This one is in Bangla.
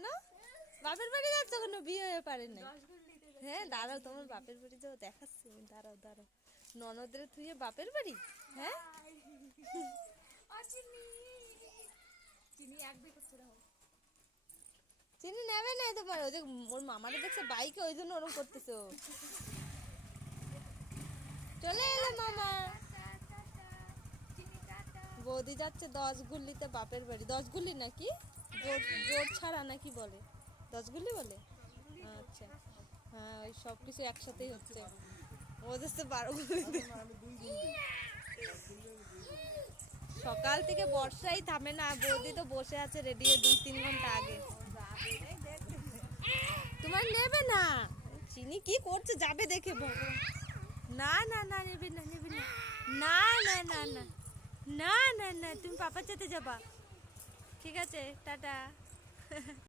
কেন বাপের বাড়ি যাচ্ছ কোনো বিয়ে হয়ে পারে না? হ্যাঁ দাঁড়াও, তোমার বাপের বাড়ি যাও দেখাচ্ছি, দাঁড়াও দাঁড়াও। ননদের থুয়ে বাপের বাড়ি? হ্যাঁ চিনি নেবে না তোমার, ওই যে ওর মামারে দেখছে বাইকে, ওই জন্য ওরকম করতেছো। চলে এলো মামা। বৌদি যাচ্ছে 10 গুল্লিতে বাপের বাড়ি। 10 গুল্লি নাকি জোর জোর ছাড়া নাকি বলে? 10 গুল্লি বলে? আচ্ছা হ্যাঁ, ওই সব কিছু একসাথেই হচ্ছে। ও যাচ্ছে 12 গুল্লিতে। সকাল থেকে বর্ষাই থামে না, বৌদি তো বসে আছে রেডি হয়ে 2-3 ঘন্টা আগে। তোমার নেবে না? চিনি কি করছে, যাবে দেখে বাবা। না না না নেবে না, নেবে না, না না না না না না না, তুমি পাপার সাথে যাবা। ঠিক আছে, টাটা।